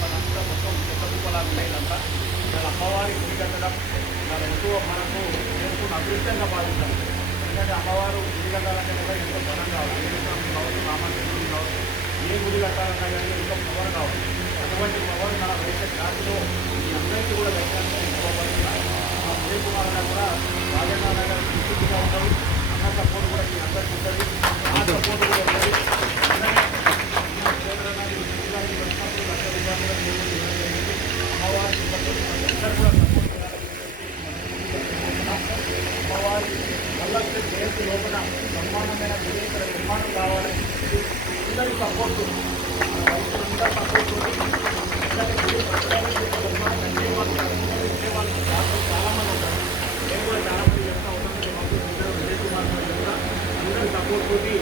మనంతా మొత్తం పెద్ద కుప్పలాగా ఉన్నాయిదంతా ఇలా అమ్మవారి గుడి కట్టడం ఇలా ఎంతో మనకు చేసుకున్న అదృష్టంగా భావిస్తాం. ఎందుకంటే అమ్మవారు గుడి కట్టాలంటే కూడా ఎంతో ధనం కావాలి. వెంకటేశ్వరం కావచ్చు, రామచంద్రుడు కావచ్చు, ఏ గుడి కట్టాలన్నా కానీ ఎంతో పవర్ కావాలి. అటువంటి పవర్ మన వేసే క్లాసులో మీ అందరికీ కూడా దర్శనానికి తీసుకోబడుతున్నా విజయ్ కుమార్ గారు కూడా రాజేంద్ర నగర్ పూర్తిగా ఉంటారు. అన్న సపోర్ట్ కూడా మీ అందరికీ ఉంటుంది, నా సపోర్ట్ కూడా ఉంటుంది. అమ్మవారి కళ్ళకి చేతి లోపల బ్రహ్మాండమైన గుడి ఇక్కడ నిర్మాణం కావాలని అందరి సపోర్టు రైతులందరూ సపోర్ట్ చాలామంది ఉంటారు. నేను కూడా చాలామంది చెప్తా ఉంటాను. విజయ్ కుమార్ గారు కూడా అందరి సపోర్ట్ తోటి